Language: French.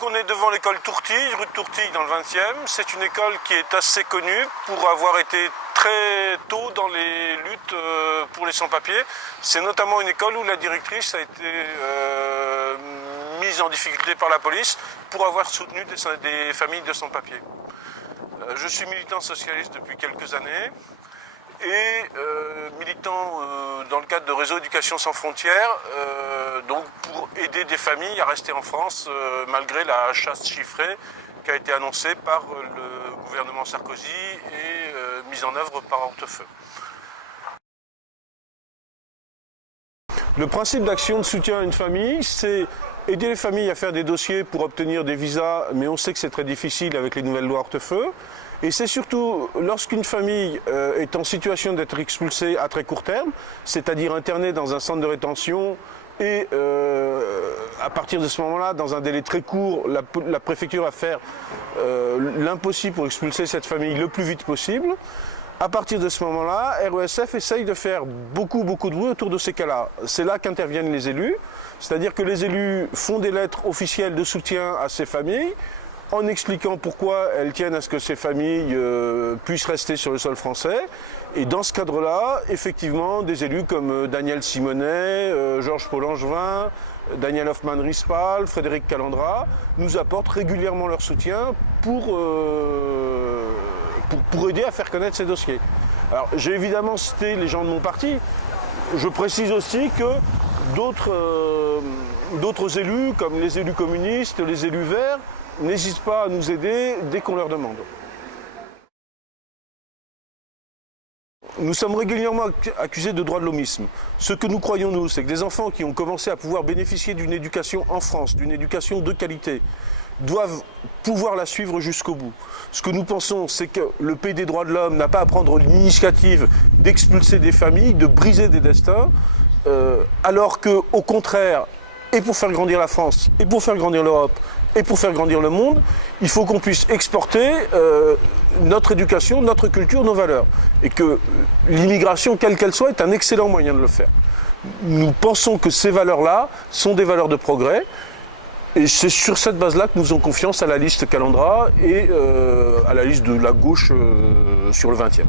Donc on est devant l'école Tourtille, rue de Tourtille dans le 20e. C'est une école qui est assez connue pour avoir été très tôt dans les luttes pour les sans-papiers. C'est notamment une école où la directrice a été mise en difficulté par la police pour avoir soutenu des familles de sans-papiers. Je suis militant socialiste depuis quelques années et militant dans le cadre de Réseau Éducation sans frontières, donc pour aider des familles à rester en France malgré la chasse chiffrée qui a été annoncée par le gouvernement Sarkozy et mise en œuvre par Hortefeux. Le principe d'action de soutien à une famille, c'est aider les familles à faire des dossiers pour obtenir des visas, mais on sait que c'est très difficile avec les nouvelles lois Hortefeux. Et c'est surtout lorsqu'une famille est en situation d'être expulsée à très court terme, c'est-à-dire internée dans un centre de rétention et à partir de ce moment-là, dans un délai très court, la préfecture va faire l'impossible pour expulser cette famille le plus vite possible. À partir de ce moment-là, RESF essaye de faire beaucoup de bruit autour de ces cas-là. C'est là qu'interviennent les élus, c'est-à-dire que les élus font des lettres officielles de soutien à ces familles, en expliquant pourquoi elles tiennent à ce que ces familles puissent rester sur le sol français. Et dans ce cadre-là, effectivement, des élus comme Daniel Simonet, Georges Paul-Angevin, Daniel Hoffmann-Rispal, Frédéric Calandra, nous apportent régulièrement leur soutien pour aider à faire connaître ces dossiers. Alors, j'ai évidemment cité les gens de mon parti. Je précise aussi que d'autres élus, comme les élus communistes, les élus verts, n'hésitent pas à nous aider dès qu'on leur demande. Nous sommes régulièrement accusés de droit de l'hommisme. Ce que nous croyons, nous, c'est que des enfants qui ont commencé à pouvoir bénéficier d'une éducation en France, d'une éducation de qualité, doivent pouvoir la suivre jusqu'au bout. Ce que nous pensons, c'est que le pays des droits de l'homme n'a pas à prendre l'initiative d'expulser des familles, de briser des destins, alors qu'au contraire, et pour faire grandir la France, et pour faire grandir l'Europe, et pour faire grandir le monde, il faut qu'on puisse exporter notre éducation, notre culture, nos valeurs. Et que l'immigration, quelle qu'elle soit, est un excellent moyen de le faire. Nous pensons que ces valeurs-là sont des valeurs de progrès. Et c'est sur cette base-là que nous faisons confiance à la liste Calandra et à la liste de la gauche sur le 20e.